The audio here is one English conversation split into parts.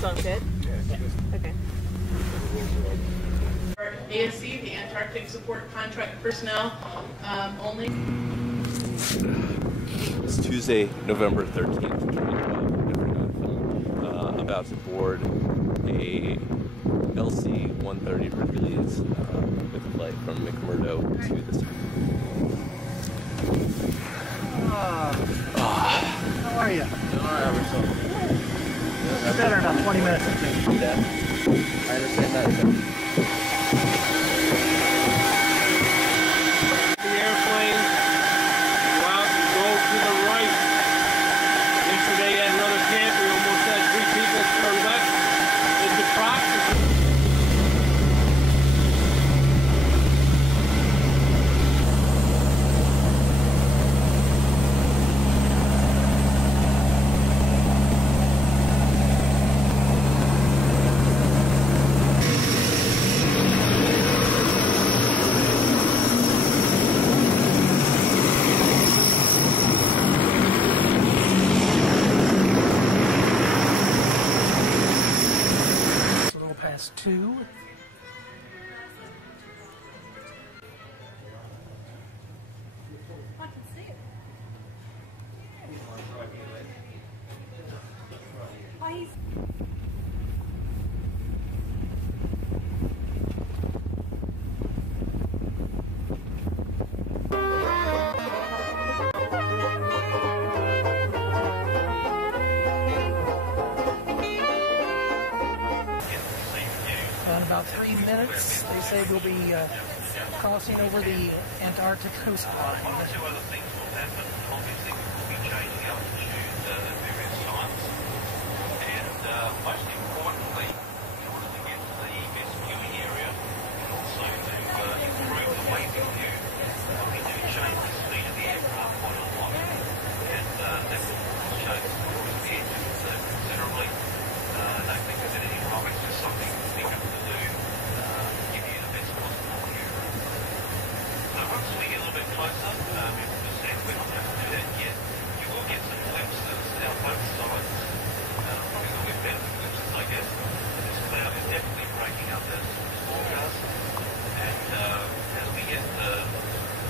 Sounds good? Yeah. Okay. ASC, the Antarctic Support Contract Personnel, only. It's Tuesday, November 13th, 2012. About to board a LC-130 Hercules with a flight from McMurdo to the city. How are you? It's better in about 20 minutes, I think. Yeah. I understand that. The airplane, go out and go to the right. Yesterday at another camp, we almost had 3 people turn left into Proctor. Past 2. I can see it. Oh, he's... In about 3 minutes, they say we'll be crossing over the Antarctic coastline. One or two other things will happen. Obviously, we'll be changing altitude at various times. And most importantly, in order to get to the best viewing area and also to improve the waving view, we do change the speed of the aircraft quite a lot. And that will show the engines considerably. I don't think there's anything wrong. It's just something we have to do to give you the best possible view. So once we get a little bit closer, we're not going to do that yet. You will get some glimpses down both sides. Probably a little bit better glimpses, I guess. This cloud is definitely breaking up this forecast. And as we get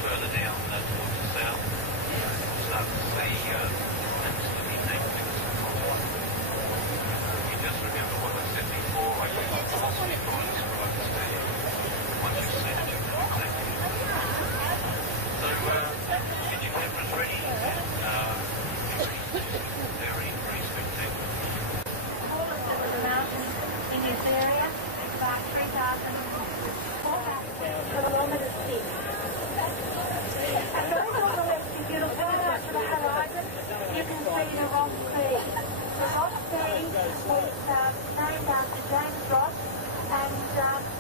further down towards the south, we'll start to see glimpses of the evening. Just remember what I said before, I use the philosophy for describe the stadium. Once you've seen it, you know exactly what it is. So, get your cameras ready, very, very spectacular. The mountain in this area is about 3,400 kilometers thick. And going on the left, if you look out to the horizon, you can see the Ross Sea. The Ross Sea was named after James Ross, and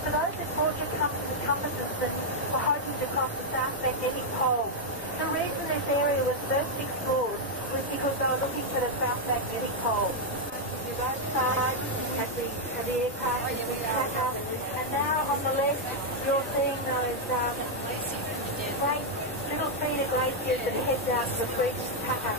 for those that bought your compasses that were hoping to cross the South Magnetic Pole, the reason this area was first explored was because they were looking for the South Magnetic Pole. The right side had the aircraft track up, and now on the left you're seeing those great little feeder glaciers that head down to the French pack.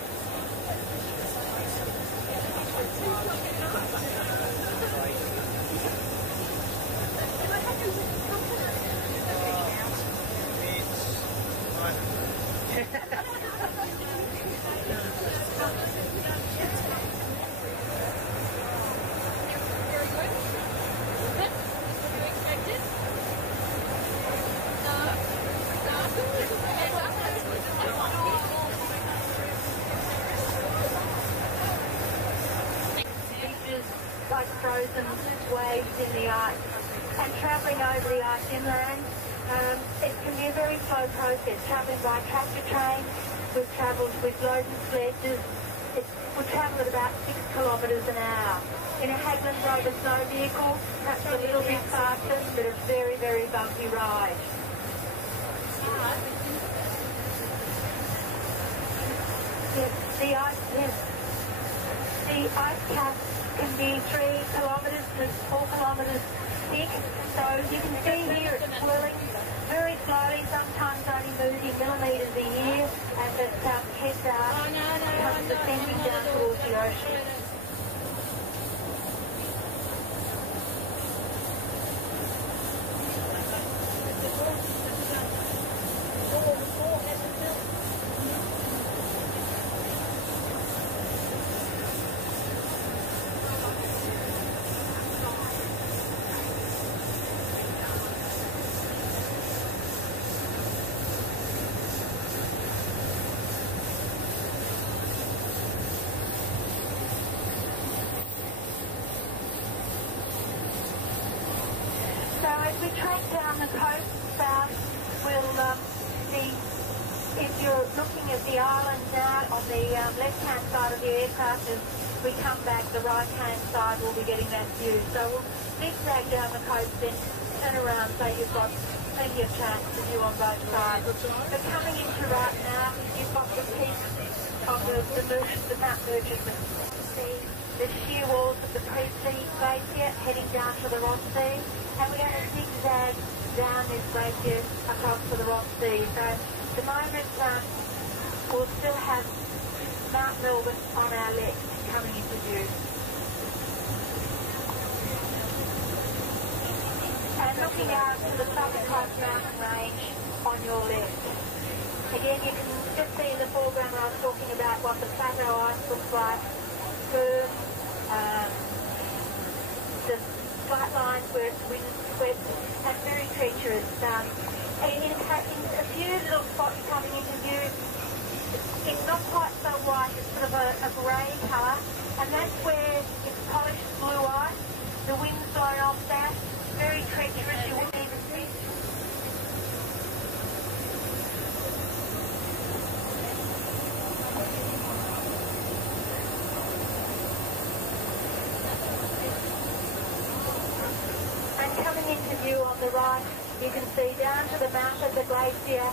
Like frozen waves in the ice, and travelling over the ice inland, it can be a very slow process. Travelling by tractor train, we've travelled with loaded sledges, it will travel at about 6 kilometres an hour. In a Hagland Rover snow vehicle, perhaps a little bit faster, but a very, very bumpy ride. The ice cap can be 3 kilometres to 4 kilometres thick, so you can see here it's swirling very slowly, sometimes only moving millimetres a year, as it heads comes descending down towards the ocean. So as we track down the coast south, we'll see, if you're looking at the island now on the left-hand side of the aircraft, as we come back, the right-hand side will be getting that view. So we'll zigzag down the coast, then turn around so you've got plenty of chance to view on both sides. But coming into right now, you've got the peak of the Mount Merchant. The sheer walls of the Pre-Sea Glacier heading down to the Ross Sea, and we're going to zigzag down this glacier across to the Ross Sea. So at the moment we'll still have Mount Melbourne on our left coming into view. And looking out to the Southern Coast Mountain Range on your left. Again, you can just see in the foreground I was talking about what the plateau ice looks like. Firm, the flight lines where it's wind swept and very treacherous. In a few little spots coming into view, it's not quite so white, it's sort of a grey colour, and that's where it's polished blue ice, the wind's blowing off that, very treacherous, you wouldn't even see. Into view on the right, you can see down to the mouth of the glacier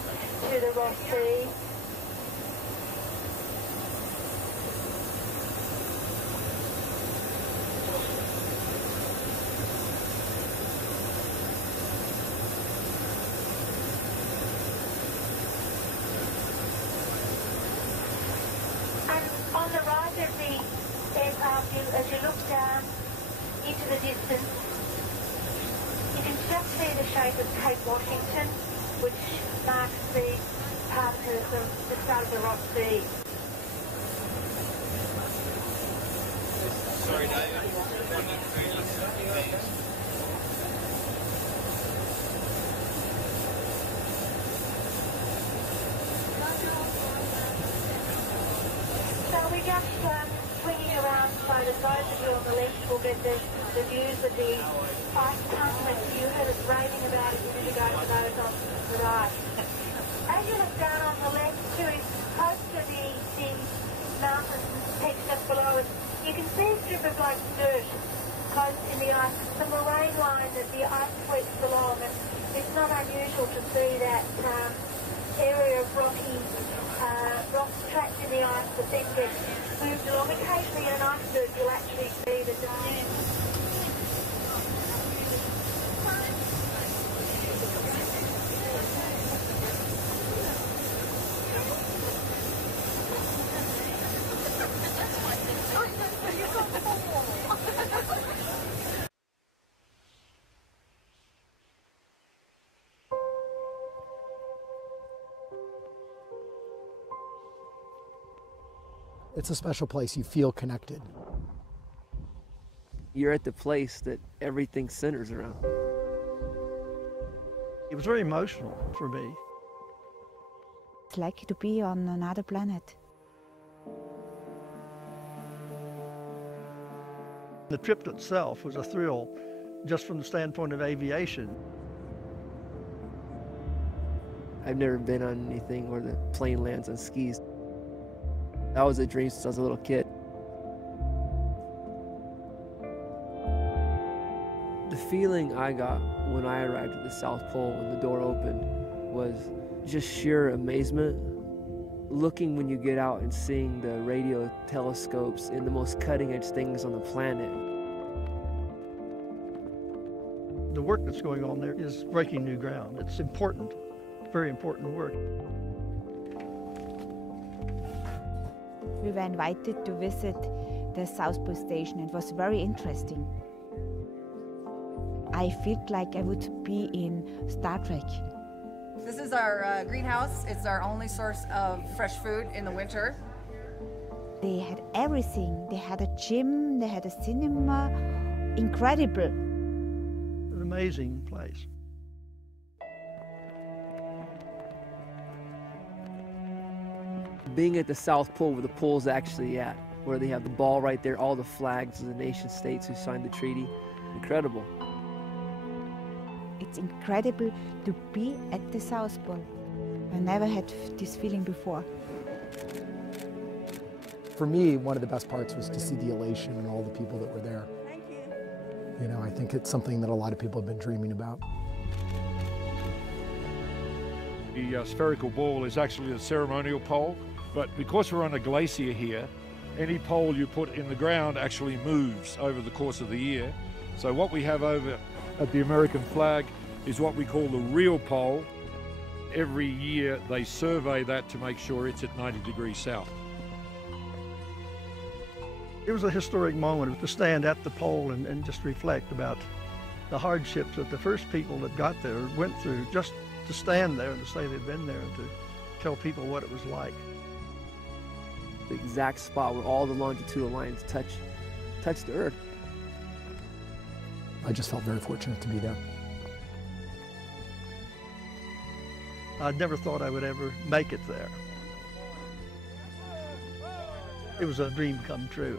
to the Ross Sea. And on the right of the aircraft, as you look down into the distance, you can just see the shape of Cape Washington, which marks the part of the start of the Ross Sea. Sorry, Dave. So we just swinging around so that those of you on the left will get the views of the ice continent you heard us raving about a minute ago for those on the right. As you look down on the left to close to the mountain peak just below us, you can see a strip of like dirt close in the ice, the moraine line that the ice sweeps along, and it's not unusual to see that area of rocky rocks trapped in the ice that then gets moved along. Occasionally in an iceberg you'll actually see the dune. It's a special place. You feel connected. You're at the place that everything centers around. It was very emotional for me. It's like to be on another planet. The trip itself was a thrill, just from the standpoint of aviation. I've never been on anything where the plane lands on skis. That was a dream since I was a little kid. The feeling I got when I arrived at the South Pole and the door opened was just sheer amazement. Looking when you get out and seeing the radio telescopes and the most cutting-edge things on the planet. The work that's going on there is breaking new ground. It's important, very important work. We were invited to visit the South Pole Station. It was very interesting. I felt like I would be in Star Trek. This is our greenhouse. It's our only source of fresh food in the winter. They had everything. They had a gym, they had a cinema. Incredible. An amazing place. Being at the South Pole where the pole's actually at, where they have the ball right there, all the flags of the nation states who signed the treaty. Incredible. It's incredible to be at the South Pole. I never had this feeling before. For me, one of the best parts was to see the elation and all the people that were there. Thank you. You know, I think it's something that a lot of people have been dreaming about. The spherical ball is actually a ceremonial pole, but because we're on a glacier here, any pole you put in the ground actually moves over the course of the year. So what we have over at the American flag is what we call the real pole. Every year they survey that to make sure it's at 90 degrees south. It was a historic moment to stand at the pole and just reflect about the hardships that the first people that got there went through, just to stand there and to say they'd been there and to tell people what it was like. The exact spot where all the longitudinal lines touch the Earth. I just felt very fortunate to be there. I never thought I would ever make it there. It was a dream come true.